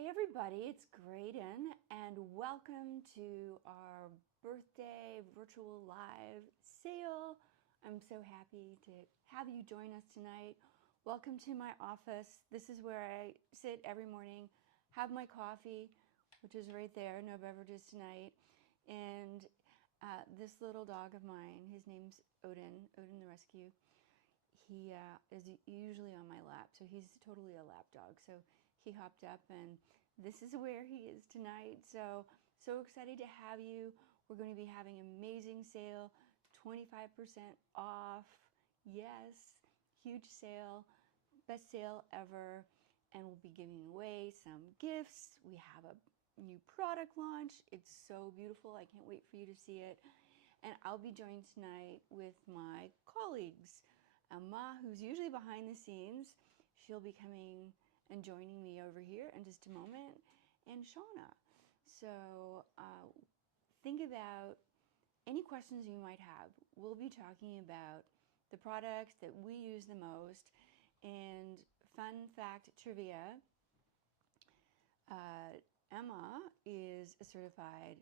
Hey everybody, it's Graydon and welcome to our birthday virtual live sale. I'm so happy to have you join us tonight. Welcome to my office. This is where I sit every morning, have my coffee, which is right there, no beverages tonight. And this little dog of mine, his name's Odin the Rescue. He is usually on my lap, so he's totally a lap dog. So he hopped up and this is where he is tonight. So excited to have you. We're going to be having an amazing sale, 25% off. Yes, huge sale, best sale ever. And we'll be giving away some gifts. We have a new product launch. It's so beautiful. I can't wait for you to see it. And I'll be joined tonight with my colleagues. Emma, who's usually behind the scenes, she'll be coming and joining me over here in just a moment, and Shauna. So think about any questions you might have. We'll be talking about the products that we use the most, and fun fact trivia, Emma is a certified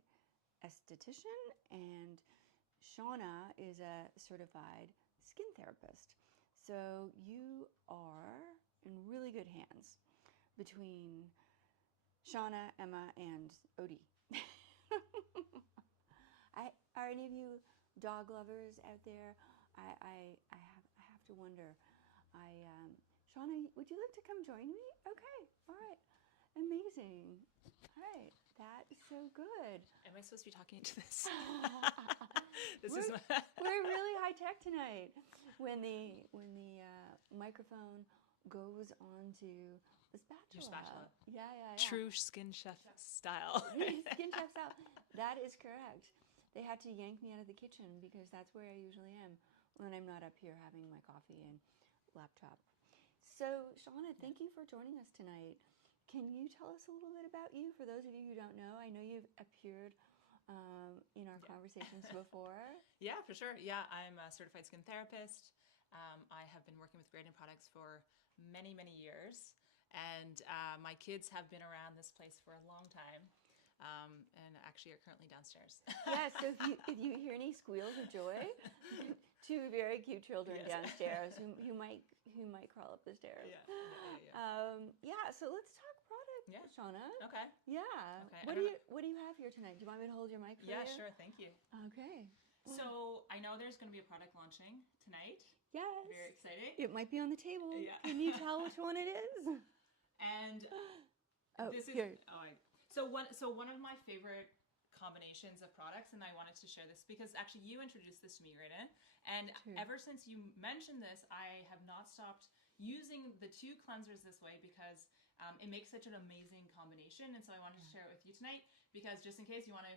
esthetician and Shauna is a certified skin therapist. So you are in really good hands between Shauna, Emma, and Odie. Are any of you dog lovers out there? I have to wonder. Shauna, would you like to come join me? Okay, all right. Amazing. All right, that is so good. Am I supposed to be talking into this? We're really high tech tonight. When the microphone goes onto the spatula. Your spatula. Yeah. True skin chef style. Skin chef style. That is correct. They had to yank me out of the kitchen because that's where I usually am when I'm not up here having my coffee and laptop. So, Shauna, thank you for joining us tonight. Can you tell us a little bit about you? For those of you who don't know, I know you've appeared in our conversations before. Yeah, for sure. Yeah, I'm a certified skin therapist. I have been working with Graydon products for many, many years. And my kids have been around this place for a long time. And actually are currently downstairs. Yeah, so if you hear any squeals of joy, two very cute children downstairs who might crawl up the stairs. Yeah. So let's talk product, Shauna. Okay. Yeah. Okay. What do you have here tonight? Do you want me to hold your mic for you? Yeah, sure. Thank you. Okay. So I know there's going to be a product launching tonight. Yes. Very exciting. It might be on the table. Yeah. Can you tell which one it is? And this is here. So one of my favorite combinations of products, and I wanted to share this because actually you introduced this to me, Graydon, and ever since you mentioned this, I have not stopped using the two cleansers this way because it makes such an amazing combination, and so I wanted to share it with you tonight because just in case you want to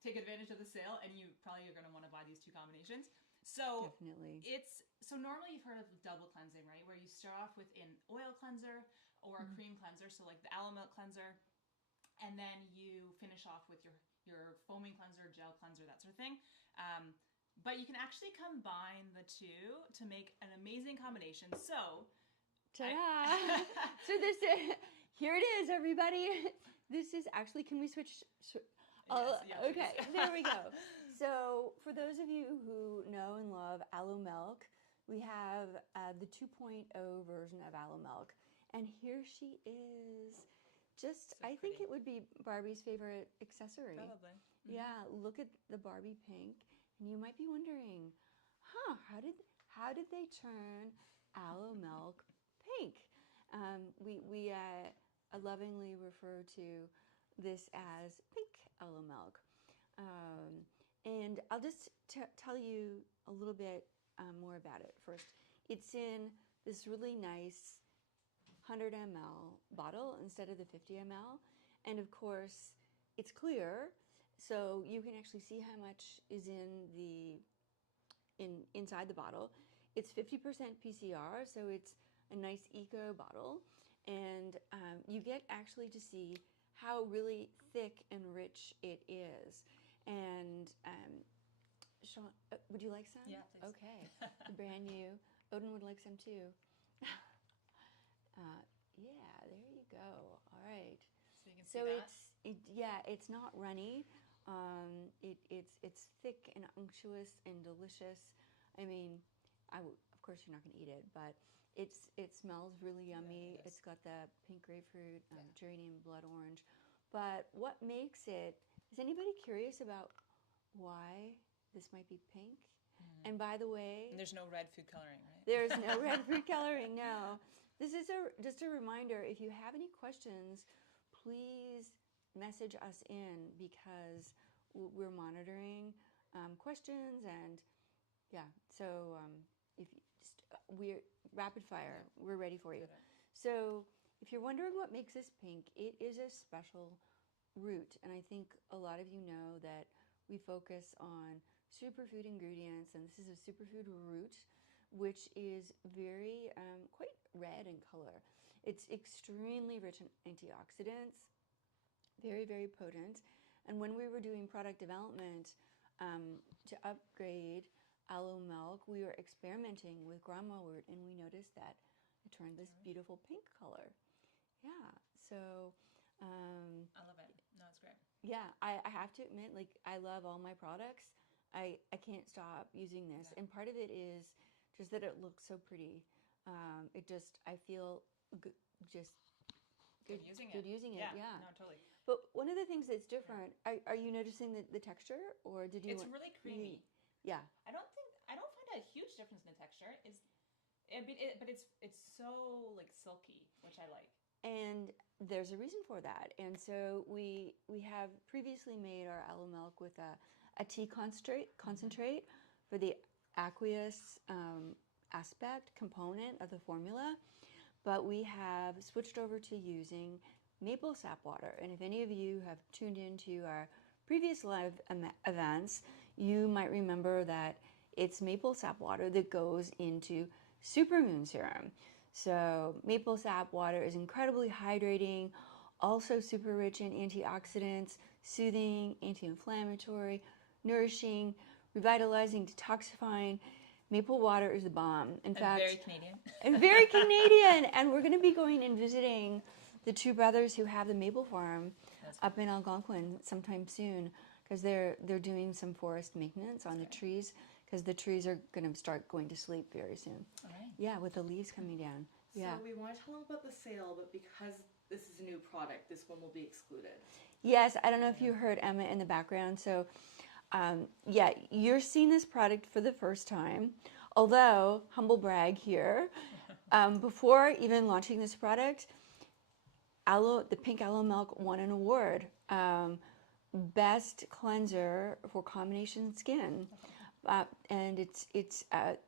take advantage of the sale, and you probably are going to want to buy these two combinations. So definitely. So normally you've heard of double cleansing, right? Where you start off with an oil cleanser or a cream cleanser, so like the aloe milk cleanser, and then you finish off with your foaming cleanser, gel cleanser, that sort of thing. But you can actually combine the two to make an amazing combination. So, ta-da! So here it is, everybody. This is actually, can we switch? Okay, there we go. So for those of you who know and love aloe milk, we have the 2.0 version of aloe milk. And here she is. I think it would be Barbie's favorite accessory. Probably. Mm-hmm. Yeah, look at the Barbie pink. And you might be wondering, how did they turn aloe milk pink? We lovingly refer to this as pink aloe milk. And I'll just tell you a little bit more about it first. It's in this really nice 100 ml bottle instead of the 50 ml. And of course, it's clear, so you can actually see how much is inside the bottle. It's 50% PCR, so it's a nice eco bottle. And you get actually to see how really thick and rich it is. And Sean, would you like some? Yeah, please. Okay, brand new. Odin would like some too. Yeah, there you go. All right. So it's not runny. It's thick and unctuous and delicious. I mean, of course you're not going to eat it, but it smells really yummy. Yes. It's got the pink grapefruit, geranium, blood orange. But what makes it? Is anybody curious about why this might be pink? And by the way, And there's no red food coloring, right? there's no red food coloring. No, this is just a reminder. If you have any questions, please message us in because we're monitoring questions and yeah. So if you we're rapid fire, we're ready for you. So if you're wondering what makes this pink, it is a special root, and I think a lot of you know that we focus on superfood ingredients, and this is a superfood root, which is very quite red in color. It's extremely rich in antioxidants, very, very potent. And when we were doing product development to upgrade aloe milk, we were experimenting with grandma-root, and we noticed that it turned this beautiful pink color. Yeah, so I love it. No, it's great. yeah, I have to admit, like, I love all my products. I can't stop using this. And part of it is just that it looks so pretty. I feel good, just good using it. Yeah. No, totally. But one of the things that's different, are you noticing the texture, or did you? It's really creamy. Yeah. I don't find a huge difference in the texture. But it's so like silky, which I like. And there's a reason for that. And so we have previously made our aloe milk with a tea concentrate for the aqueous aspect component of the formula, but we have switched over to using maple sap water. And if any of you have tuned into our previous live events, you might remember that it's maple sap water that goes into supermoon serum. So maple sap water is incredibly hydrating, also super rich in antioxidants, soothing, anti-inflammatory, nourishing, revitalizing, detoxifying. Maple water is the bomb. In fact, very Canadian. And very Canadian. And we're going to be going and visiting the two brothers who have the maple farm up in Algonquin sometime soon because they're doing some forest maintenance on the trees because the trees are going to start going to sleep very soon. All right. Yeah, with the leaves coming down. Yeah. So we want to tell them about the sale, but because this is a new product, this one will be excluded. Yes, I don't know if you heard Emma in the background. So, yeah, you're seeing this product for the first time. Although, humble brag here, before even launching this product, the pink aloe milk won an award. Best cleanser for combination skin. And it's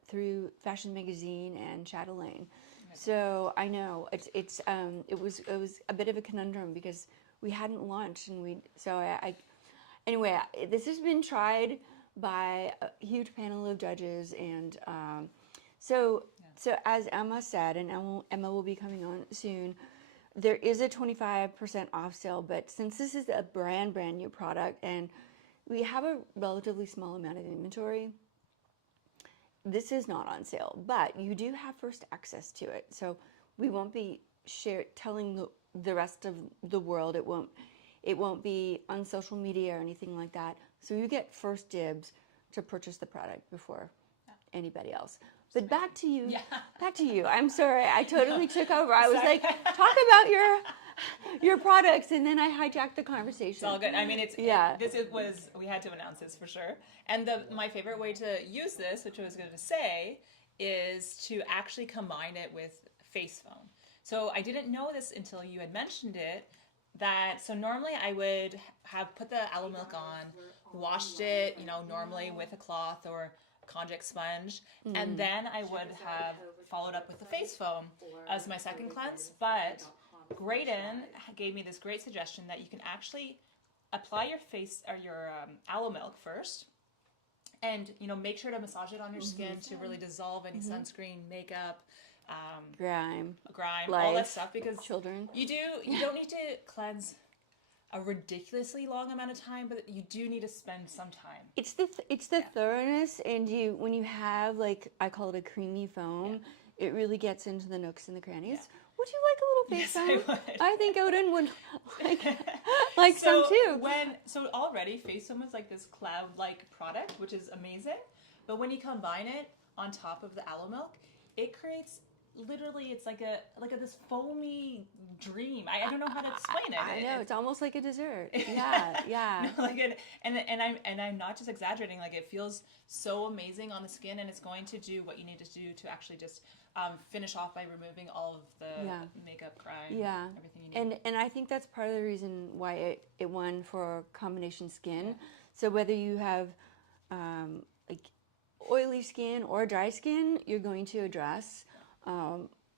through Fashion Magazine and Chatelaine. So I know it was a bit of a conundrum because we hadn't launched, and anyway, this has been tried by a huge panel of judges, and so as Emma said, and Emma will be coming on soon, there is a 25% off sale, but since this is a brand new product and we have a relatively small amount of inventory, this is not on sale, but you do have first access to it. So we won't be telling the rest of the world. It won't be on social media or anything like that. So you get first dibs to purchase the product before anybody else. But back to you. Yeah. Back to you. I'm sorry. I totally took over. I was like, talk about your products, and then I hijacked the conversation. It's all good. I mean, we had to announce this for sure. And my favorite way to use this, which I was going to say, is to actually combine it with face foam. So I didn't know this until you had mentioned it. So normally I would have put the aloe milk on, washed it, normally with a cloth or conject sponge, and then I would have followed up with the face foam as my second cleanse. But Graydon gave me this great suggestion that you can actually apply your face or your aloe milk first, and make sure to massage it on your skin to really dissolve any sunscreen, makeup, grime, all that stuff, because children. You don't need to cleanse a ridiculously long amount of time, but you do need to spend some time. It's the thoroughness, and when you have, like, I call it a creamy foam, it really gets into the nooks and the crannies, Would you like a little face Yes, I foam? would. I think Odin would like some too. So already Face Foam is like this cloud-like product, which is amazing. But when you combine it on top of the aloe milk, it creates literally it's like this foamy dream. I don't know how to explain it. I know, it's almost like a dessert. Yeah, yeah. No, I'm not just exaggerating. Like it feels so amazing on the skin, and it's going to do what you need to do to actually just finish off by removing all of the makeup, crime, everything you need. And I think that's part of the reason why it won for combination skin. So whether you have like oily skin or dry skin, you're going to address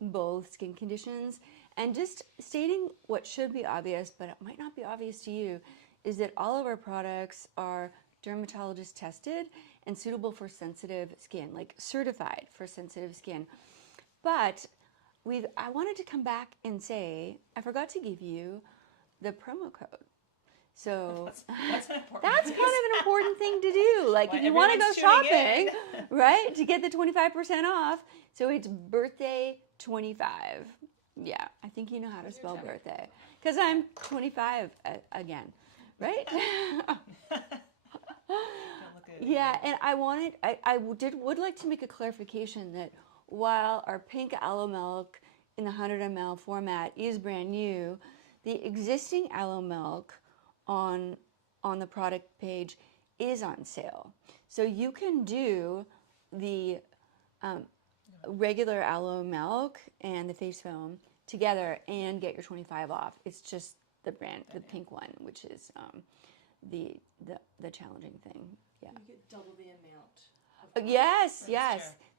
both skin conditions. And just stating what should be obvious, but it might not be obvious to you, is that all of our products are dermatologist tested and suitable for sensitive skin, like certified for sensitive skin. But I wanted to come back and say, I forgot to give you the promo code. So that's kind of an important thing to do. Like if you want to go shopping, right, to get the 25% off. So it's birthday 25. Yeah, I think you know how to spell birthday because I'm 25 again, right? Yeah, and I would like to make a clarification that while our pink aloe milk in the 100 ml format is brand new, the existing aloe milk on the product page is on sale. So you can do the regular aloe milk and the face foam together and get your 25 off. It's just the pink one, which is the challenging thing. Yeah. You get double the amount. Yes.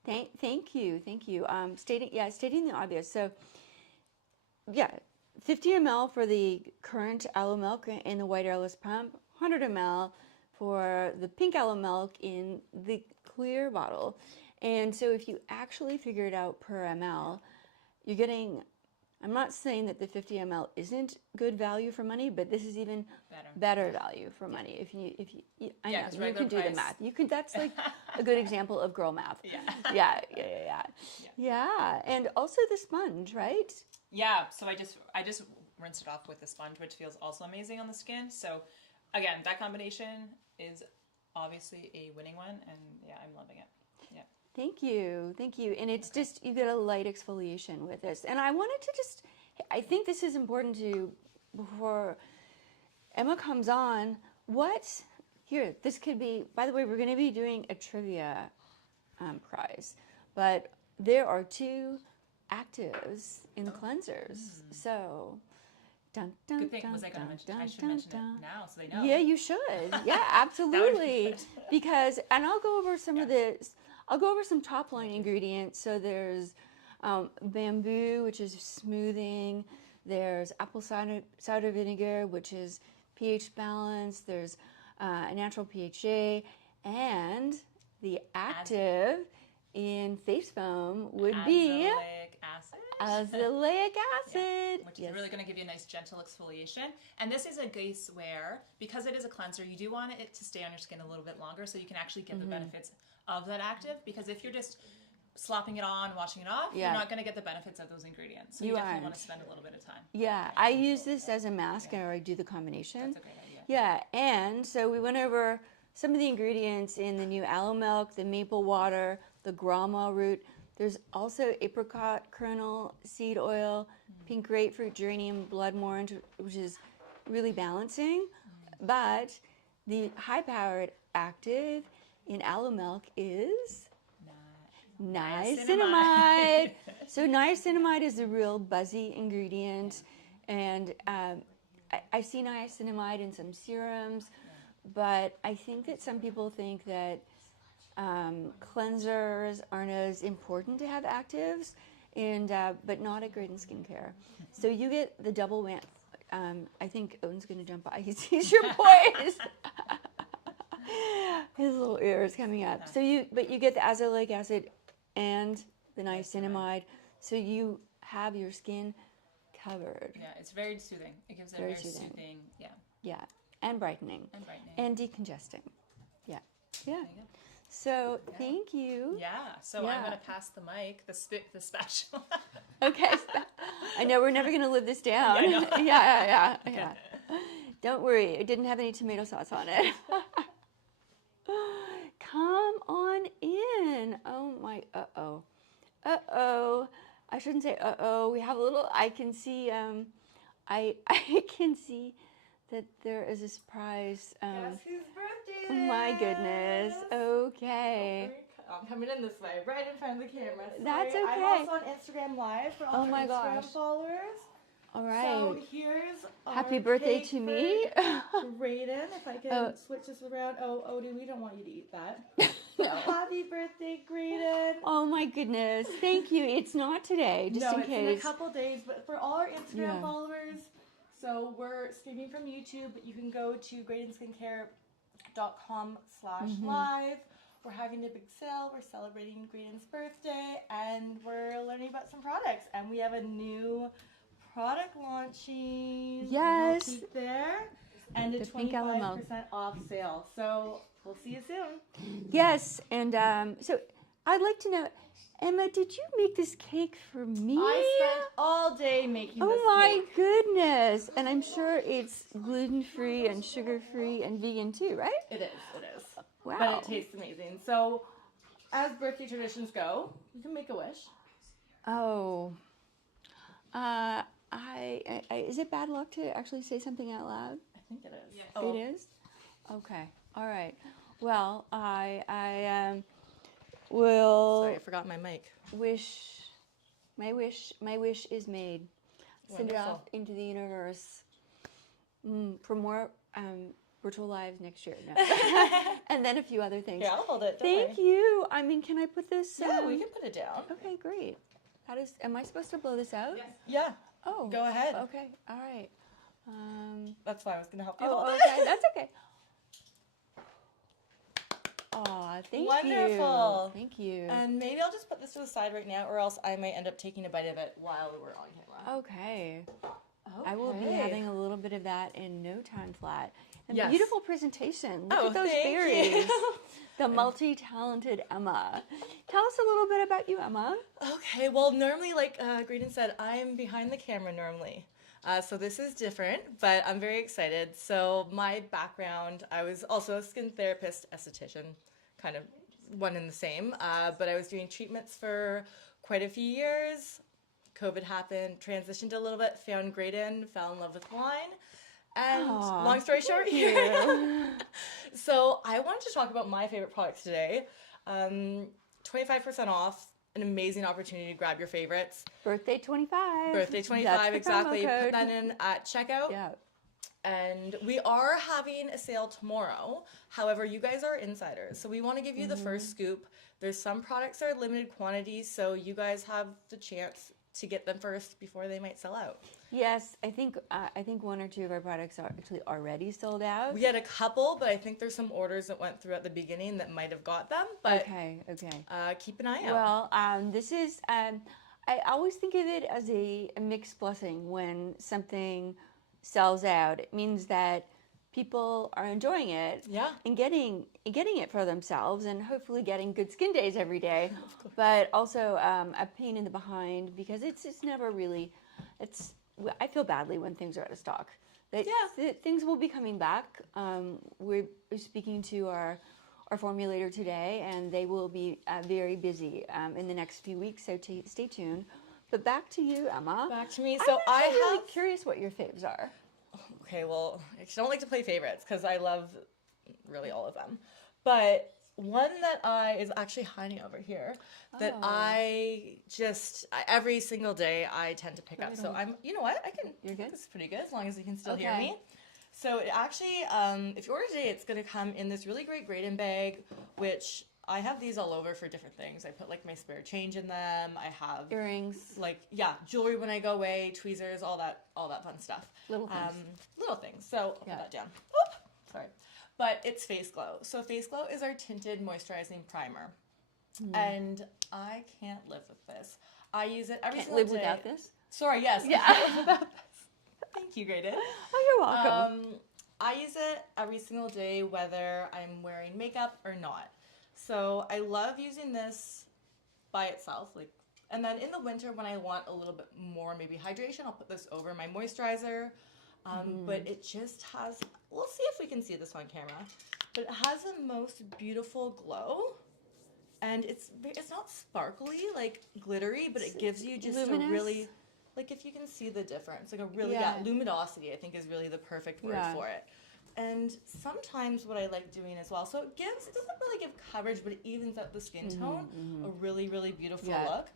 Thank you. Stating the obvious. So, 50 ml for the current aloe milk in the white airless pump, 100 ml for the pink aloe milk in the clear bottle. And so if you actually figure it out per ml, you're getting, I'm not saying that the 50 ml isn't good value for money, but this is even better value for money. If you I know, you can do the math. That's like a good example of girl math. Yeah. And also the sponge, right? Yeah, so I just rinsed it off with the sponge, which feels also amazing on the skin. So again, that combination is obviously a winning one, and I'm loving it. Yeah. Thank you. And it's just, you get a light exfoliation with this. And I wanted to I think this is important before Emma comes on, this could be, by the way, we're going to be doing a trivia prize, but there are 2 actives in the cleansers. So, dun, dun, good thing. dun, Was I going to mention? I should dun, mention dun. it now so they know. Yeah, you should. Yeah, absolutely. Because, and I'll go over some top line ingredients. So there's bamboo, which is smoothing. There's apple cider vinegar, which is pH balance. There's a natural PHA, and the active in face foam would be azelaic acid, which is really going to give you a nice gentle exfoliation. And this is a case where, because it is a cleanser, you do want it to stay on your skin a little bit longer so you can actually get the benefits of that active. Because if you're just slopping it on, washing it off, you're not going to get the benefits of those ingredients. So you definitely want to spend a little bit of time. Yeah, I use this as a mask, or I do the combination. That's a great idea. Yeah, and so we went over some of the ingredients in the new aloe milk, the maple water, the grama root. There's also apricot kernel seed oil, pink grapefruit, geranium, blood orange, which is really balancing. But the high-powered active in aloe milk is niacinamide. So niacinamide is a real buzzy ingredient, and I see niacinamide in some serums, but I think that some people think that cleansers aren't as important to have actives, but not at Graydon Skincare. So you get the double whammy. I think Owen's going to jump by. He sees your voice. His little ear is coming up. So you get the azelaic acid and the niacinamide, so you have your skin covered. Yeah, it's very soothing. It gives it a very soothing. Yeah, and brightening. And decongesting. Yeah. Yeah. So thank you. Yeah. So I'm going to pass the mic, the spatula. Okay. I know we're never going to live this down. Yeah, I know. Yeah. Don't worry. It didn't have any tomato sauce on it. Come on in. Oh my, uh-oh. Uh-oh. I shouldn't say uh-oh. We have a little, I can see, I can see that there is a surprise. Guess whose birthday it Oh my is? goodness. Okay. I'm coming in this way, right in front of the camera. Sorry. That's I'm okay. also on Instagram Live for all Oh my our Instagram gosh. followers. All right. So here's Happy our birthday cake to me. for Graydon. If I can Oh. switch this around. Oh, Odie, we don't want you to eat that. Happy birthday, Graydon. Oh my goodness. Thank you. It's not today, just No, in it's case. in a couple days, but for all our Instagram Yeah. followers, so we're streaming from YouTube, but you can go to graydonskincare.com/live. We're having a big sale. We're celebrating Graydon's birthday, and we're learning about some products. And we have a new product launching. Yes. Little peek there, and a The pink caramel. 25% off sale. So we'll see you soon. Yes, and so I'd like to know, Emma, did you make this cake for me? I spent all day making this Oh my cake. goodness. And I'm sure it's gluten-free and sugar-free and vegan too, right? It is. Wow. But it tastes amazing. So, as birthday traditions go, you can make a wish. Oh. Is it bad luck to actually say something out loud? I think it is. Yeah. Oh. It is? Okay. All right. Well, I will Sorry, I forgot my mic. my wish is made. Send it Wonderful. off into the universe for more virtual lives next year. No. And then a few other things. Yeah, I'll hold it. Don't Thank worry. you. I mean, can I put this? Yeah, we can put it down. Okay, great. Am I supposed to blow this out? Yes. Yeah, Oh. go ahead. Okay. All right. That's why I was going to help you Oh, hold okay. it. That's okay. Aw, thank Wonderful. you. Thank you. And maybe I'll just put this to the side right now, or else I may end up taking a bite of it while we're on camera. Okay. I will be having a little bit of that in no time flat. And Yes. beautiful presentation. Look Oh, at those thank berries. you. The multi-talented Emma. Tell us a little bit about you, Emma. Okay, well, normally, like Graydon said, I'm behind the camera normally. So this is different, but I'm very excited. So my background, I was also a skin therapist, esthetician, kind of one and the same. But I was doing treatments for quite a few years. COVID happened, transitioned a little bit, found Graydon, fell in love with wine. And Aw, long story short, thank here I you. am. So I wanted to talk about my favorite products today. 25% off, an amazing opportunity to grab your favorites. Birthday 25. Birthday That's 25, the exactly. promo Put code. that in at checkout. Yeah. And we are having a sale tomorrow. However, you guys are insiders, so we want to give you the first scoop. There's some products that are limited quantities, so you guys have the chance to get them first before they might sell out. Yes, I think one or two of our products are actually already sold out. We had a couple, but I think there's some orders that went through at the beginning that might have got them. But Okay. keep an eye out. Well, this is, I always think of it as a mixed blessing when something sells out. It means that people are enjoying it Yeah. and getting it for themselves and hopefully getting good skin days every day. But also a pain in the behind because it's never really, I feel badly when things are out of stock. Things will be coming back. We're speaking to our formulator today, and they will be very busy in the next few weeks, so stay tuned. But back to you, Emma. Back to me. So I'm I actually really have. curious what your faves are. Okay, well, I don't like to play favorites because I love really all of them. But one that is actually hiding over here that every single day I tend to pick up. So you know what? You're good? This is pretty good as long as you can still hear Okay. me. So it actually, if you order today, it's going to come in this really great Graydon bag, which I have these all over for different things. I put like my spare change in them. I have Earrings. jewelry when I go away, tweezers, all that fun stuff. Little things. Little things. So I'll put Yeah. that down. Oop, sorry. But it's Face Glow. So Face Glow is our tinted moisturizing primer. And I can't live with this. I use it every Can't single live day. without this? Sorry, yes. Yeah. I can't live without this. Thank you, Graydon. Oh, you're welcome. I use it every single day, whether I'm wearing makeup or not. So I love using this by itself, like And then in the winter, when I want a little bit more maybe hydration, I'll put this over my moisturizer. But it just has, we'll see if we can see this on camera, but it has the most beautiful glow. And it's not sparkly, like glittery, but it gives you just luminous? a really, like if you can see the difference, like a really, luminosity I think is really the perfect word for it. And sometimes what I like doing as well, so it doesn't really give coverage, but it evens out the skin tone, a really, really beautiful look.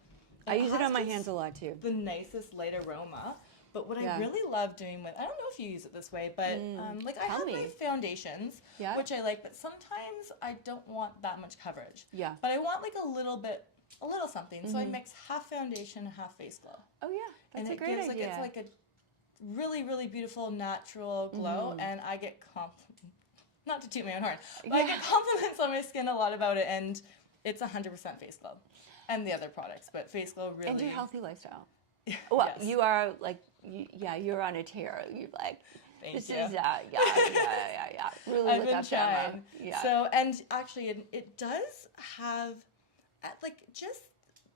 I use it on my hands a lot too. The nicest light aroma. But what I really love doing with, I don't know if you use it this way, but like I have my foundations, which I like, but sometimes I don't want that much coverage. Yeah. But I want like a little something. So I mix half foundation, half face glow. Oh yeah, that's a great idea. Like, it's like a really, really beautiful natural glow, and I get not to toot my own horn, but I get compliments on my skin a lot about it, and it's 100% face glow. And the other products, but face glow really. And your healthy lifestyle. Well, you are like, you're on a tear. You're like, this is, really I've look been up trying. Yeah. So, and actually, it does have, like, just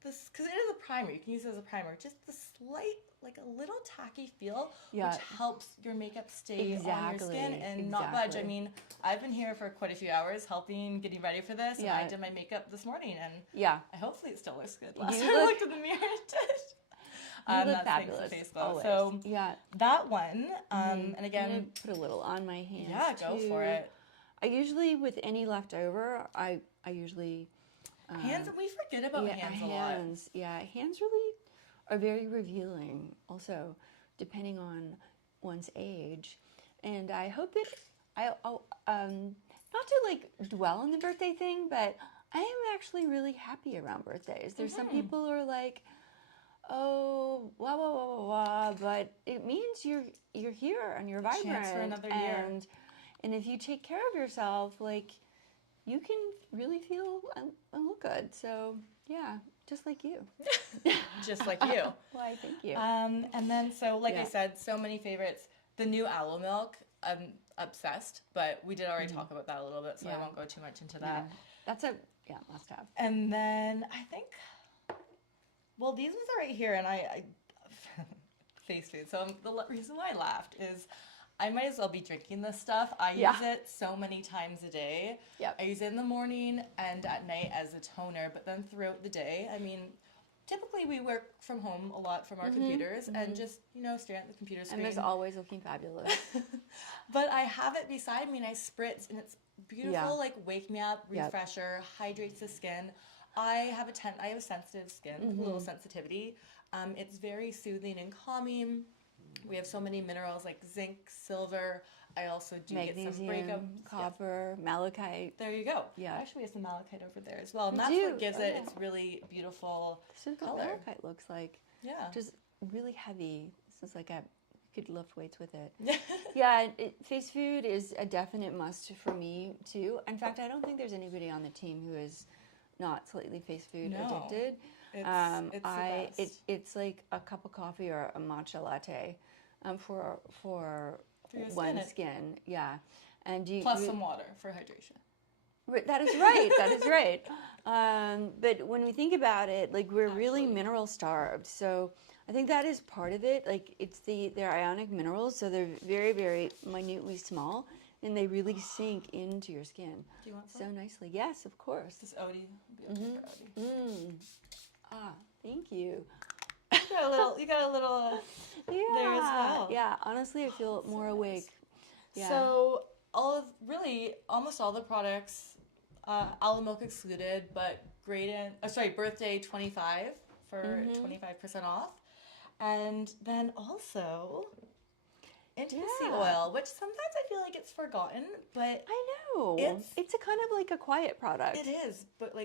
this, because it is a primer. You can use it as a primer. Just the slight, like a little tacky feel, which helps your makeup stay on your skin and not budge. I mean, I've been here for quite a few hours helping, getting ready for this, and I did my makeup this morning, and hopefully it still looks good. Last time I looked in the mirror, it did. You look fabulous. Face glow. Always. So that one, and again, I'm gonna put a little on my hands. Yeah, go for it. I usually, with any leftover, I usually hands. We forget about hands a lot. Yeah, hands really are very revealing. Also, depending on one's age, and I hope that not to like dwell on the birthday thing, but I am actually really happy around birthdays. There's some people who are like, oh, blah, blah, blah, blah, blah, but it means you're here and you're vibrant. Chance for another year. And if you take care of yourself, like, you can really feel and look good. So, yeah, just like you. Just like you. Why, thank you. And then, so, like I said, so many favorites. The new aloe milk, I'm obsessed, but we did already talk about that a little bit, so I won't go too much into that. That's must have. And then, I think... Well, these ones are right here, and I face food. So the reason why I laughed is I might as well be drinking this stuff. I use it so many times a day. I use it in the morning and at night as a toner, but then throughout the day, I mean, typically we work from home a lot from our computers and just, stare at the computer screen. And there's always looking fabulous. But I have it beside me and I spritz, and it's beautiful, like wake me up, refresher, hydrates the skin. I have a sensitive skin, a little sensitivity. It's very soothing and calming. We have so many minerals like zinc, silver. I also do magnesium, get some breakup, copper, malachite. There you go. Yeah, actually, we have some malachite over there as well, and that's what gives it its really beautiful this is what malachite looks like. Yeah, just really heavy. This is like you could lift weights with it. Yeah, face food is a definite must for me too. In fact, I don't think there's anybody on the team who is not slightly face food addicted. It's like a cup of coffee or a matcha latte for one's skin. Yeah, and plus some water for hydration. That is right. That is right. But when we think about it, like we're really mineral starved. So I think that is part of it. Like they're ionic minerals, so they're very, very minutely small. And they really sink into your skin. Do you want some? So nicely. Yes, of course. This is Odie. Ah, thank you. You got a little there as well. Yeah, honestly, I feel more awake. Yeah. So almost all the products, aloe milk excluded, but Graydon, birthday 25 for 25% off. And then also... intimacy oil, which sometimes I feel like it's forgotten, but I know it's a kind of like a quiet product. It is, but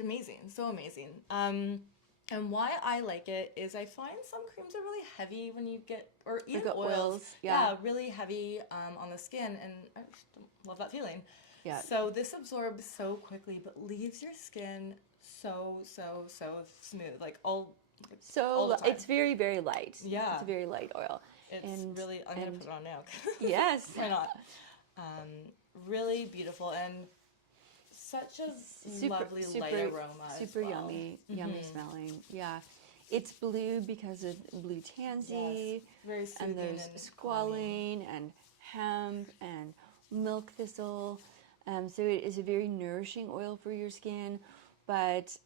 amazing, so amazing. And why I like it is I find some creams are really heavy when you get, or even oils, really heavy on the skin, and I just don't love that feeling. Yeah. So this absorbs so quickly, but leaves your skin so smooth, all the time. It's very, very light. Yeah, it's a very light oil. It's really, I'm going to put it on now. Yes. Why not? Really beautiful and such a lovely light aroma. Super yummy, yummy smelling. Yeah. It's blue because of blue tansy. Yes. Very And soothing there's and squalane and hemp and milk thistle. So it is a very nourishing oil for your skin. But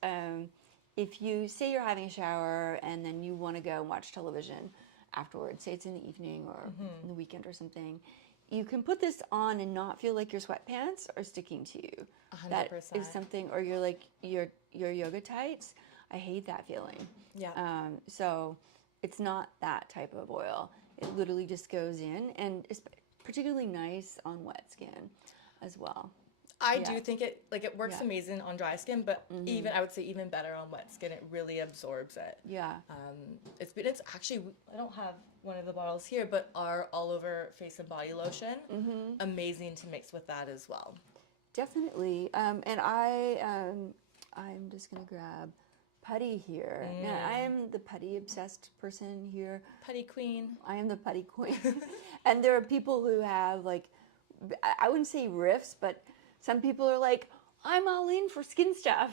if you say you're having a shower and then you want to go and watch television afterwards, say it's in the evening or in the weekend or something, you can put this on and not feel like your sweatpants are sticking to you. 100%. That is something, or you're like your yoga tights. I hate that feeling. Yeah. So it's not that type of oil. It literally just goes in, and it's particularly nice on wet skin as well. I do think it works Yeah. amazing on dry skin, but even I would say even better on wet skin. It really absorbs it. Yeah. It's actually, I don't have one of the bottles here, but our all over face and body lotion, amazing to mix with that as well. Definitely. And I'm just gonna grab putty here. Now, I am the putty obsessed person here. Putty queen. I am the putty queen. And there are people who have like, I wouldn't say riffs, but some people are like, I'm all in for skin stuff.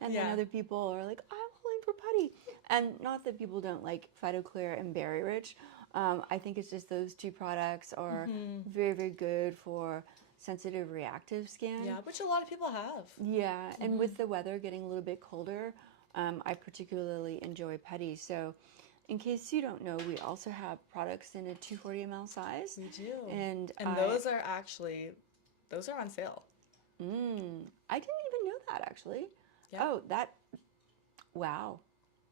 And then other people are like, I'm all in for putty. And not that people don't like PhytoClear and Berry Rich. I think it's just those two products are very, very good for sensitive, reactive skin. Yeah, which a lot of people have. Yeah, and with the weather getting a little bit colder, I particularly enjoy putty. So in case you don't know, we also have products in a 240 ml size. We do. And those are on sale. I didn't even know that actually. Yeah. Oh, wow.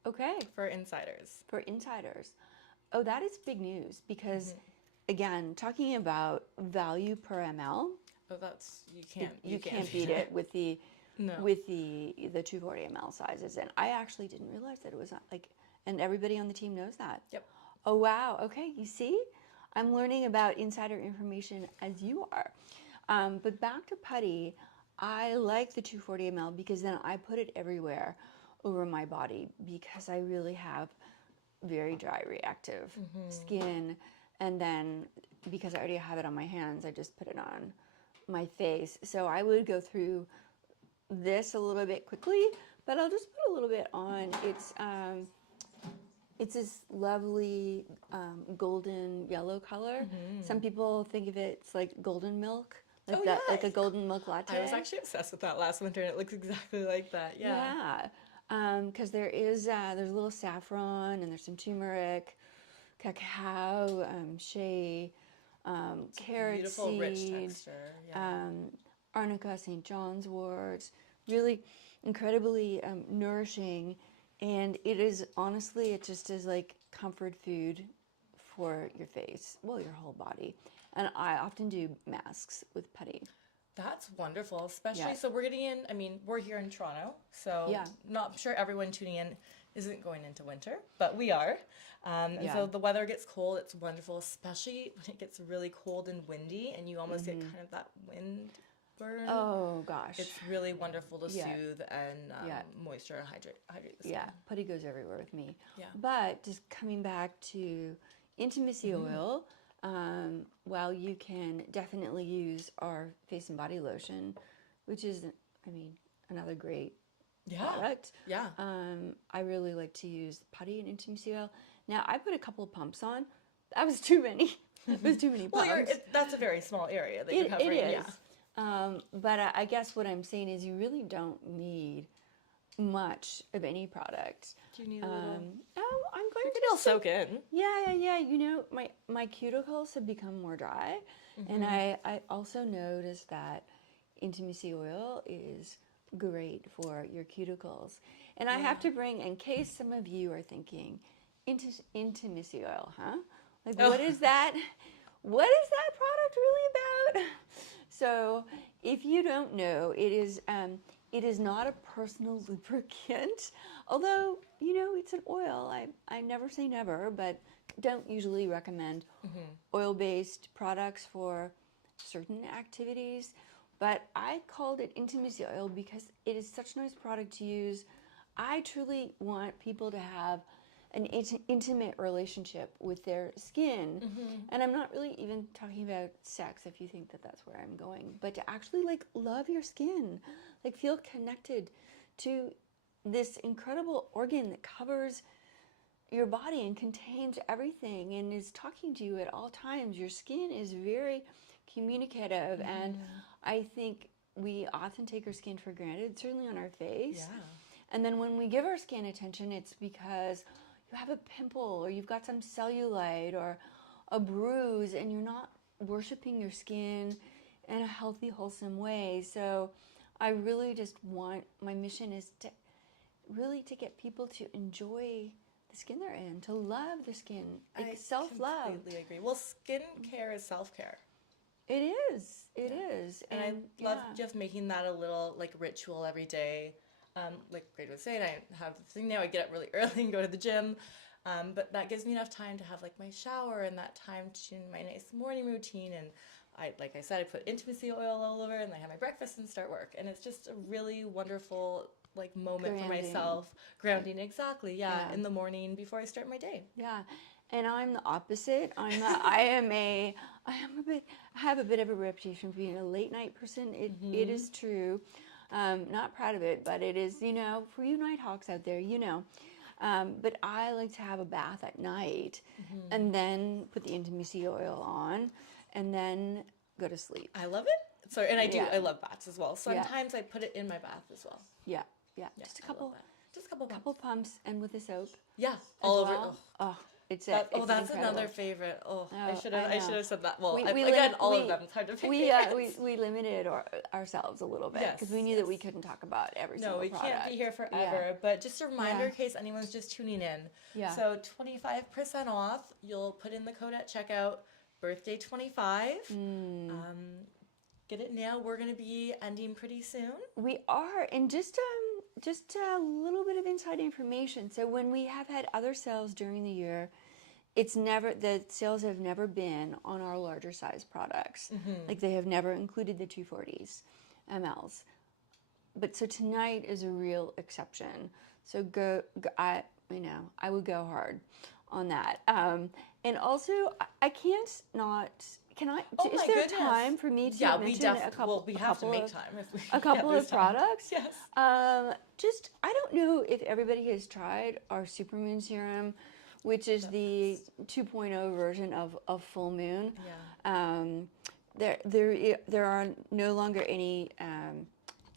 Okay. For insiders. For insiders. Oh, that is big news because, again, talking about value per ml. Oh, you can't beat it with the No. with the 240 ml sizes. And I actually didn't realize that it was not like, and everybody on the team knows that. Yep. Oh, wow. Okay. You see, I'm learning about insider information as you are. But back to putty, I like the 240 ml because then I put it everywhere over my body because I really have very dry, reactive skin. And then because I already have it on my hands, I just put it on my face. So I would go through this a little bit quickly, but I'll just put a little bit on. It's this lovely golden yellow color. Some people think of it, it's like golden milk, like a golden milk latte. I was actually obsessed with that last winter, and it looks exactly like that. Yeah. Because there's a little saffron, and there's some turmeric, cacao, shea, carrot Beautiful, rich seed, texture. Yeah. arnica, St. John's wort, really incredibly nourishing. And it is, honestly, it just is like comfort food for your face, well, your whole body. And I often do masks with putty. That's wonderful, especially, Yeah. so we're getting in, I mean, we're here in Toronto, so Yeah. not sure everyone tuning in isn't going into winter, but we are. And Yeah. so the weather gets cold, it's wonderful, especially when it gets really cold and windy, and you almost get kind of that wind burn. Oh, gosh. It's really wonderful to Yeah. soothe and Yeah. moisture and hydrate the skin. Yeah, putty goes everywhere with me. Yeah. But just coming back to intimacy oil, while you can definitely use our face and body lotion, which is, I mean, another great product. Yeah. I really like to use putty and intimacy oil. Now, I put a couple of pumps on. That was too many. It was too many pumps. Well, that's a very small area that you're covering. It is. Yeah. But I guess what I'm saying is you really don't need much of any product. Do you need a little? Oh, I'm going to It'll soak in. Yeah. You know, my cuticles have become more dry. And I also noticed that intimacy oil is great for your cuticles. And I have to bring, in case some of you are thinking, intimacy oil, huh? Like, what is that? What is that product really about? So, if you don't know, it is not a personal lubricant. Although, you know, it's an oil. I never say never, but don't usually recommend oil-based products for certain activities. But I called it intimacy oil because it is such a nice product to use. I truly want people to have an intimate relationship with their skin. And I'm not really even talking about sex, if you think that that's where I'm going, but to actually like love your skin, like feel connected to this incredible organ that covers your body and contains everything and is talking to you at all times. Your skin is very communicative, and I think we often take our skin for granted, certainly on our face. Yeah. And then when we give our skin attention, it's because you have a pimple or you've got some cellulite or a bruise, and you're not worshiping your skin in a healthy, wholesome way. So I really just want, my mission is to really to get people to enjoy the skin they're in, to love their skin, like self-love. I completely agree. Well, skincare is self-care. It is. It is. And I love just making that a little like ritual every day. Like Graydon was saying, I have the thing now, I get up really early and go to the gym. But that gives me enough time to have like my shower and that time to my nice morning routine. And like I said, I put intimacy oil all over, and I have my breakfast and start work. And it's just a really wonderful like moment for myself. Grounding, exactly. Yeah, in the morning before I start my day. Yeah. And I'm the opposite. I have a bit of a reputation for being a late night person. It is true. Not proud of it, but it is, for you Nighthawks out there, but I like to have a bath at night and then put the intimacy oil on and then go to sleep. I love it. Sorry, and I love baths as well. Sometimes I put it in my bath as well. Yeah. Just a couple pumps and with the soap. Yeah, all over. Well. Oh, it's that's incredible. another favorite. I should have said that. Well, all of them. It's hard to pick. We limited ourselves a little bit because we knew that we couldn't talk about every single product. No, we can't be here forever. But just a reminder in case anyone's just tuning in. Yeah. So 25% off. You'll put in the code at checkout. Birthday 25. Get it now. We're going to be ending pretty soon. We are, and just a little bit of inside information. So when we have had other sales during the year, the sales have never been on our larger size products. Like they have never included the 240s mLs. But so tonight is a real exception. So I would go hard on that. And also, I can't not. Can I? Is there time for me to mention a couple? We have to make time. A couple of products. Yes. I don't know if everybody has tried our Supermoon serum, which is the 2.0 version of Full Moon. Yeah. There are no longer any 30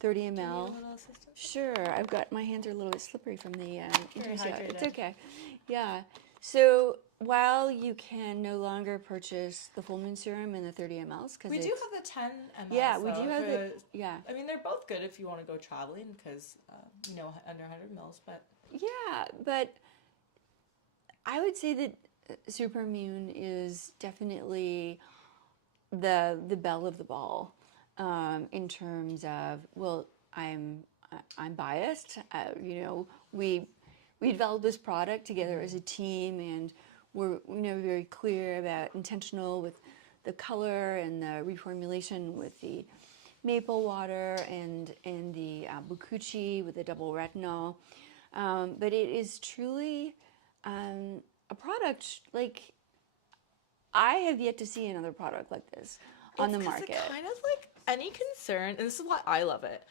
ml. Do you need a little assistance? Sure. My hands are a little bit slippery from the Very hydrated. It's hydrated. okay. Yeah. So while you can no longer purchase the Full Moon serum in the 30 mLs, because we do have the 10 mLs. Yeah, we do have the. Yeah. I mean, they're both good if you want to go traveling because under 100 mils, but. Yeah, but I would say that Supermoon is definitely the belle of the ball in terms of, well, I'm biased. We developed this product together as a team, and we're very clear about intentional with the color and the reformulation with the maple water and the bukuchi with the double retinol. But it is truly a product like I have yet to see another product like this on the market. It's kind of like any concern, and this is why I love it.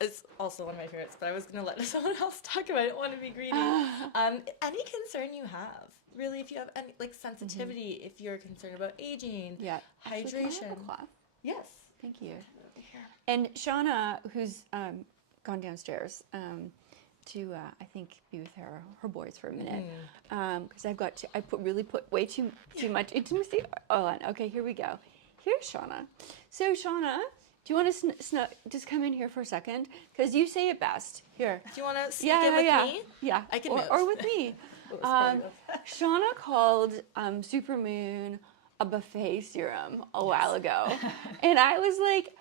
It's also one of my favorites, but I was going to let someone else talk about it. I don't want to be greedy. Any concern you have, really, if you have any sensitivity, if you're concerned about aging, hydration. Actually, can I have a cloth? Yes. Thank you. And Shauna, who's gone downstairs to, I think, be with her boys for a minute, because I put way too much intimacy on. Okay, here we go. Here's Shauna. So Shauna, do you want to just come in here for a second? Because you say it best. Here. Do you want to sneak in with me? Yeah. I can or with me. Shauna called Supermoon a buffet serum a while ago, and I was like,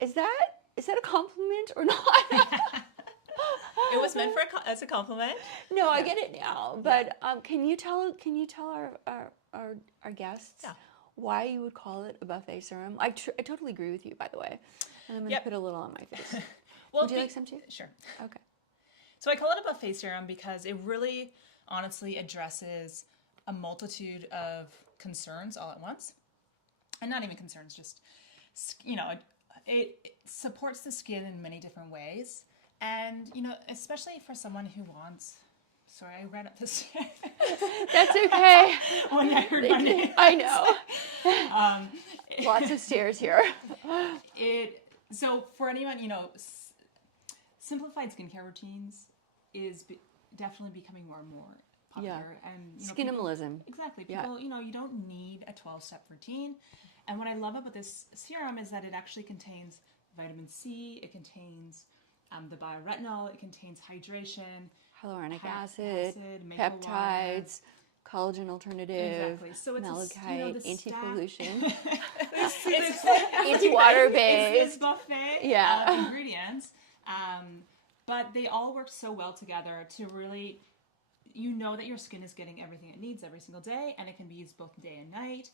"Is that a compliment or not?" It was meant as a compliment. No, I get it now. But can you tell our guests why you would call it a buffet serum? I totally agree with you, by the way. And I'm going to put a little on my face. Well, would you like some too? Sure. Okay. So I call it a buffet serum because it really honestly addresses a multitude of concerns all at once. And not even concerns, just, it supports the skin in many different ways. And, especially for someone who wants... Sorry, I ran up the stairs. That's okay. When I heard my name. I know. Lots of stairs here. So for anyone, simplified skincare routines is definitely becoming more and more popular. Yeah. And Skinimalism. Exactly. People, you don't need a 12-step routine. And what I love about this serum is that it actually contains vitamin C, it contains the bioretinol, it contains hydration, Hyaluronic acid, maple peptides, collagen alternative, Exactly. So it's malachite, the anti-pollution, it's anti-water based. It's this buffet Yeah. of ingredients, but they all work so well together to really, that your skin is getting everything it needs every single day, and it can be used both day and night.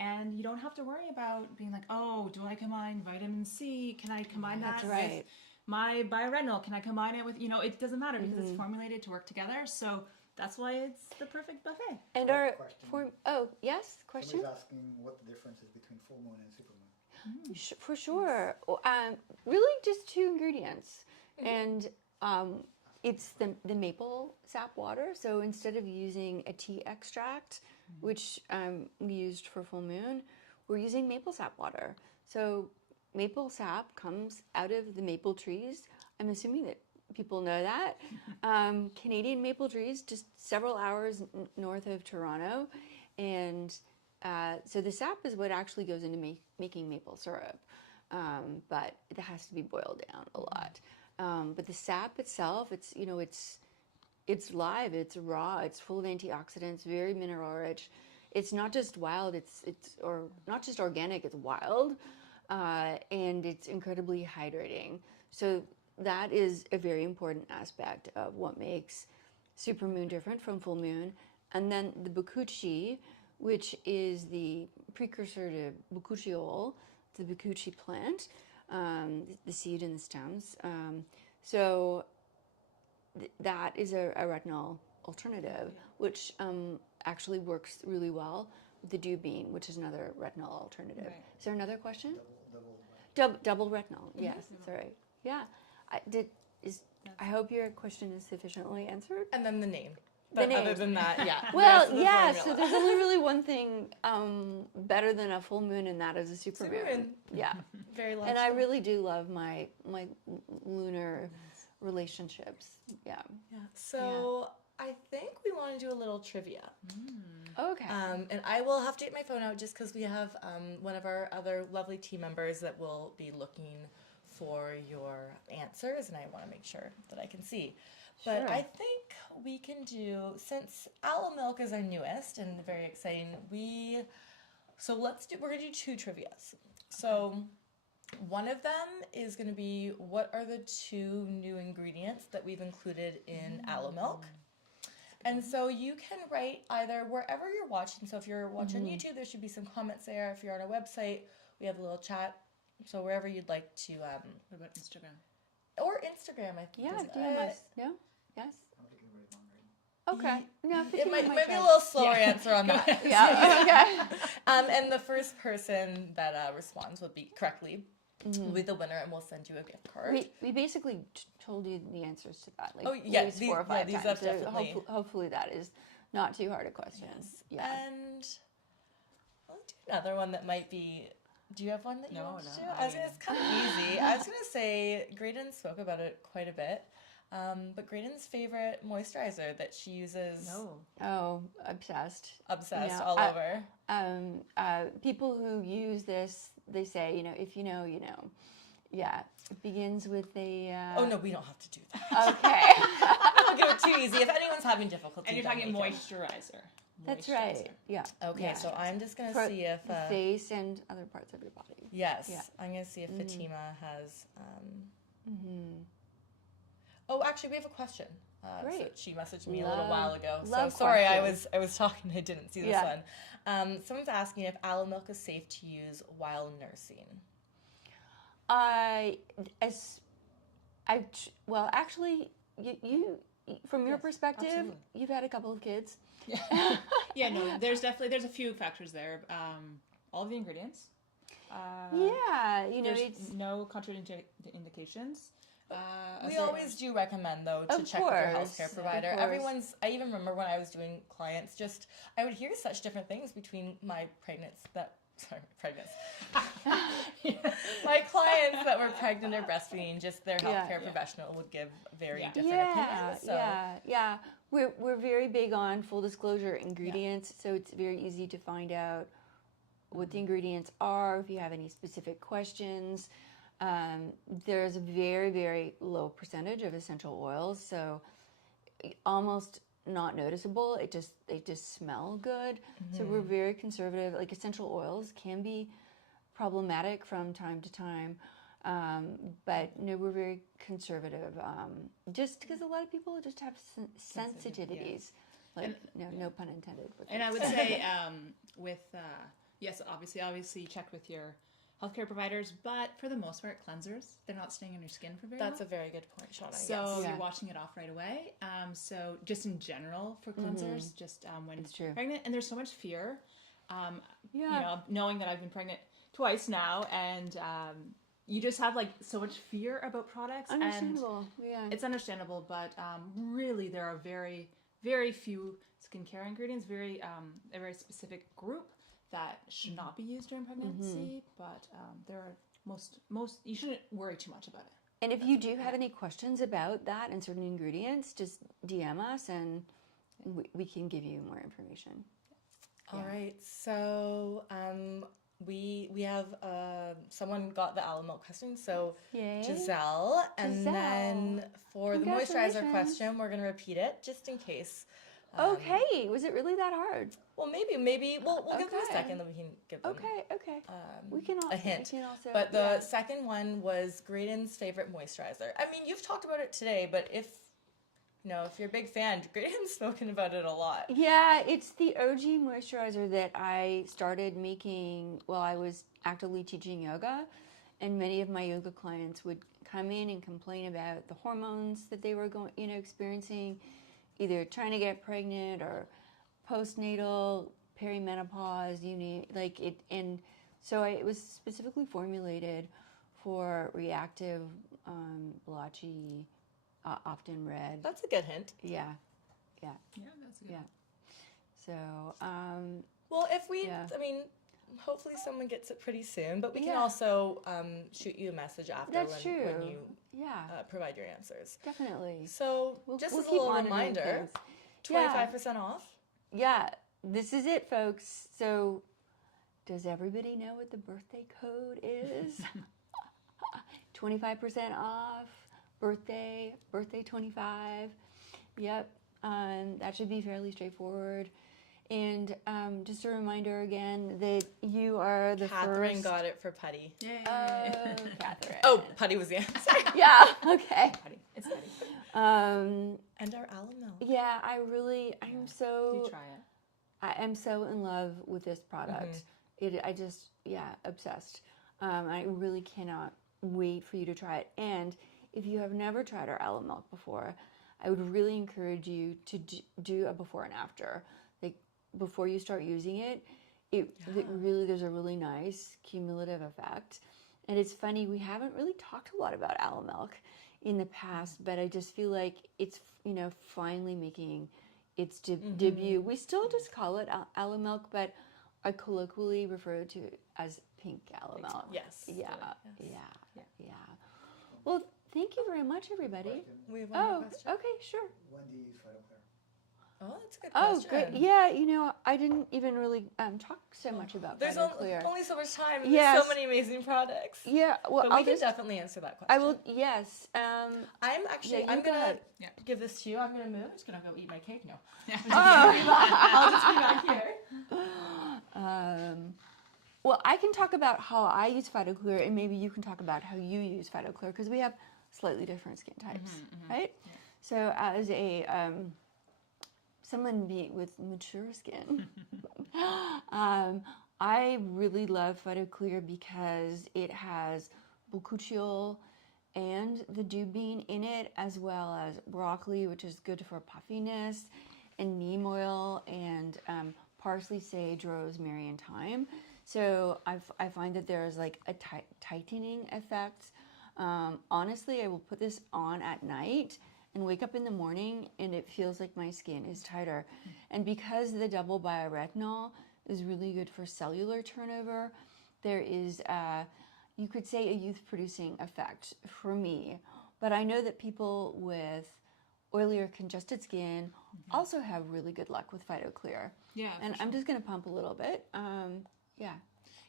And you don't have to worry about being like, oh, do I combine vitamin C? Can I combine that with my bioretinol? Can I combine it with, it doesn't matter because it's formulated to work together. So that's why it's the perfect buffet. And question? Somebody's asking what the difference is between full moon and supermoon. For sure. Really just two ingredients. And it's the maple sap water. So instead of using a tea extract, which we used for full moon, we're using maple sap water. So maple sap comes out of the maple trees. I'm assuming that people know that. Canadian maple trees, just several hours north of Toronto. And so the sap is what actually goes into making maple syrup. But it has to be boiled down a lot. But the sap itself, it's live, it's raw, it's full of antioxidants, very mineral rich. It's not just wild, or not just organic, it's wild, and it's incredibly hydrating. So that is a very important aspect of what makes supermoon different from full moon. And then the bakuchi, which is the precursor to bakuchiol, the bakuchi plant, the seed and the stems. So that is a retinol alternative, which actually works really well with the dew bean, which is another retinol alternative. Right. Is there another question? Double Double retinol. Yes, that's right. Yeah. I hope your question is sufficiently answered. And then the name. But other than that, yeah. Well, yeah, so there's only really one thing better than a full moon, and that is a supermoon. Yeah. Very logical. And I really do love my lunar relationships. Yeah. Yeah. So I think we want to do a little trivia. Okay. And I will have to get my phone out just because we have one of our other lovely team members that will be looking for your answers, and I want to make sure that I can see. But Sure. I think we can do, since almond milk is our newest and very exciting, we're gonna do two trivias. So one of them is gonna be, what are the two new ingredients that we've included in aloe milk? And so you can write either wherever you're watching. So if you're watching on YouTube, there should be some comments there. If you're on our website, we have a little chat. So wherever you'd like to. What about Instagram? Or Instagram, I think. Yeah, DM us. No? Yes? I don't think you can write long, right? Okay. No, It might be a try. little slower answer on that. Yeah, okay. And the first person that responds would be correctly will be the winner, and we'll send you a gift card. We basically told you the answers to that. Like, Oh, yeah, at least 4 or 5 these times. have So definitely- hopefully that is not too hard a question. Yes. Yeah. And I'll do another one that might be. Do you have one that you want to do? It's kind of easy. I was going to say, Graydon spoke about it quite a bit. But Graydon's favorite moisturizer that she uses. Oh, obsessed. Obsessed Yeah, all over. People who use this, they say, if you know, you know. Yeah, it begins with a... Oh, no, we don't have to do that. Okay. We'll give it too easy. If anyone's having difficulty. And you're talking don't make it. moisturizer. That's right. Yeah. Okay, Yeah. so I'm just going For to see if... the face and other parts of your body. Yes, Yeah. I'm going to see if Fatima has... Oh, actually, we have a question. So Great. she messaged me a little while ago. So love sorry, questions. I was talking. I didn't see this Yeah. one. Someone's asking if aloe milk is safe to use while nursing. Actually, from your Yes, perspective, absolutely. you've had a couple of kids. Yeah, no, there's a few factors there. All of the ingredients. Yeah, you know, There's it's no contraindications. We always do recommend, though, to Of check with your course, healthcare of provider. course. I even remember when I was doing clients, I would hear such different things between my my clients that were pregnant or breastfeeding, just their healthcare professional would give very different opinions. So. yeah. We're very big on full disclosure ingredients, so it's very easy to find out what the ingredients are. If you have any specific questions, there's a very, very low percentage of essential oils, so almost not noticeable. They just smell good. So we're very conservative. Like essential oils can be problematic from time to time, but no, we're very conservative. Just because a lot of people just have sensitivities, like no pun intended. And I would say yes, obviously check with your healthcare providers, but for the most part, cleansers, they're not staying on your skin for very long. That's a very good point, Shauna. So you're washing it off right away. So just in general for cleansers, just when pregnant, and there's so much fear. You know, knowing that I've been pregnant twice now, and you just have like so much fear about products. Understandable. And it's understandable, but really there are very, very few skincare ingredients, a very specific group that should not be used during pregnancy, but there are most you shouldn't worry too much about it. And if you do have any questions about that and certain ingredients, just DM us and we can give you more information. All right, so we have someone got the almond milk question, so Yay. Giselle, and then for the moisturizer Congratulations. question, we're gonna repeat it just in case. Okay, was it really that hard? Well, maybe we'll give them a Okay. second, then we can give them Okay. We can also, a hint. We can also, But the second one was Graydon's favorite moisturizer. I mean, you've talked about it today, but if you're a big fan, Graydon's spoken about it a lot. Yeah, it's the OG moisturizer that I started making while I was actively teaching yoga, and many of my yoga clients would come in and complain about the hormones that they were experiencing, either trying to get pregnant or postnatal, perimenopause, you name it. And so it was specifically formulated for reactive, blotchy, often red. That's a good hint. Yeah. Yeah, that's good. Yeah. So, Well, if we, Yeah. I mean, hopefully someone gets it pretty soon, but we can also shoot you a message after That's when true. you provide your answers. Definitely. So, We'll just as a keep little monitoring reminder, things. 25% off. Yeah, this is it, folks. So, does everybody know what the birthday code is? 25% off, birthday 25. Yep, that should be fairly straightforward. And just a reminder again that you are the Catherine first. got it for Putty. Yay. Oh, Catherine. Oh, Putty was the answer. Yeah. Okay. It's Patty. And our alum milk. Yeah, I'm so. You try it. I am so in love with this product. Obsessed. I really cannot wait for you to try it. And if you have never tried our alum milk before, I would really encourage you to do a before and after. Like before you start using it, there's a really nice cumulative effect. And it's funny, we haven't really talked a lot about alum milk in the past, but I just feel like it's finally making its debut. We still just call it alum milk, but I colloquially refer to it as pink alum milk. Yes. Yeah. Well, thank you very much, everybody. Question. We have one more question. Okay, sure. When do you use Phytoclear? Oh, that's a good Oh, question. good. Yeah, I didn't even really talk so much about There's Phytoclear. only so much time, and Yes. there's so many amazing products. Yeah, well, But I'll we can just. definitely answer that question. I will. Yes. I'm go gonna ahead. give this to you. I'm gonna move. I'm just gonna go eat my cake now. Oh. I'll just be back here. Well, I can talk about how I use Phytoclear, and maybe you can talk about how you use Phytoclear, because we have slightly different skin types, right? Yeah. So, as a someone with mature skin, I really love Phytoclear because it has bocuchiol and the dew bean in it, as well as broccoli, which is good for puffiness, and neem oil, and parsley, sage, rosemary, and thyme. So I find that there's like a tightening effect. Honestly, I will put this on at night and wake up in the morning and it feels like my skin is tighter. And because the double bioretinol is really good for cellular turnover, there is, you could say, a youth-producing effect for me. But I know that people with oily or congested skin also have really good luck with PhytoClear. Yeah, And I'm just going to pump a little bit. Yeah.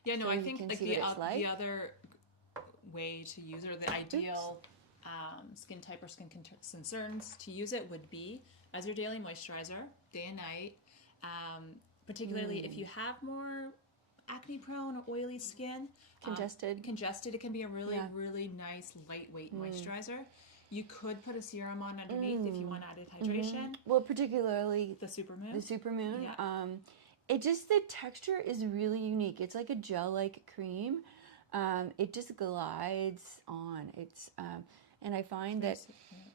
Yeah, no, So I you think can like see what it's like. the other way to use it, or the ideal skin type or skin concerns to use it would be as your daily moisturizer, day and night. Particularly if you have more acne prone or oily skin, Congested. it can be a really, Yeah. really nice lightweight moisturizer. You could put a serum on underneath if you want added hydration. Well, particularly The supermoon. the supermoon. Yeah. It just, the texture is really unique. It's like a gel-like cream. It just glides on. It's and I find that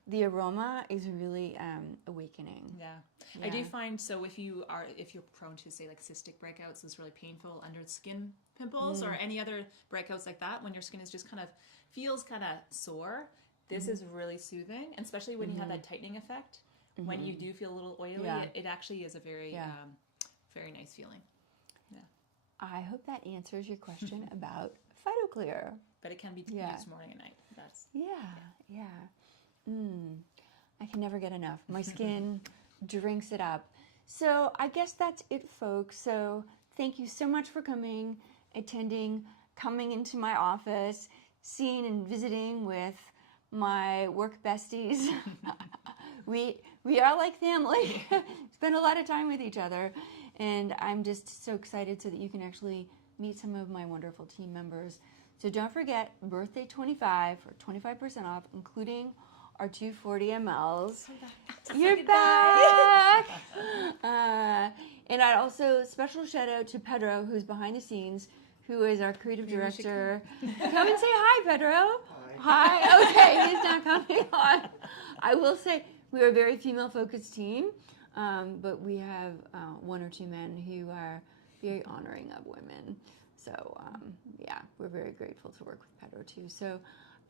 the aroma is really awakening. Yeah. I do find, so if you're prone to, say, like cystic breakouts, this really painful under skin pimples or any other breakouts like that, when your skin is just feels kind of sore, this is really soothing, and especially when you have that tightening effect. When you do feel a little oily, it actually is a very very nice feeling. Yeah. I hope that answers your question about PhytoClear. But it can be used morning and night. That's I can never get enough. My skin drinks it up. So I guess that's it, folks. So thank you so much for coming, attending, coming into my office, seeing and visiting with my work besties. We are like family. Spend a lot of time with each other. And I'm just so excited so that you can actually meet some of my wonderful team members. So don't forget, birthday 25 for 25% off, including our 240 mLs. You're back! And I'd also special shout out to Pedro, who's behind the scenes, who is our creative director. Come and say hi, Pedro. Hi. Okay, he's not coming on. I will say we are a very female-focused team, but we have one or two men who are very honoring of women. So, we're very grateful to work with Pedro, too. So,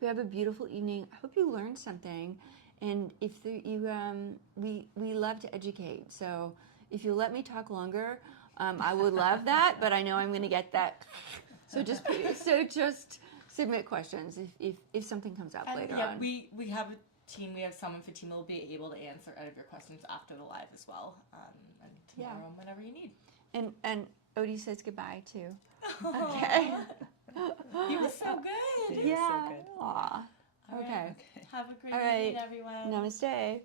we have a beautiful evening. I hope you learned something. And if we love to educate. So, if you let me talk longer, I would love that. But I know I'm going to get that. So just submit questions if something comes up later on. We have a team. We have someone for team who will be able to answer any of your questions after the live as well. And tomorrow, whenever you need. And Odie says goodbye too. Okay. He was so good. Yeah. Aw. Okay. Have a great All right. evening, everyone. Namaste.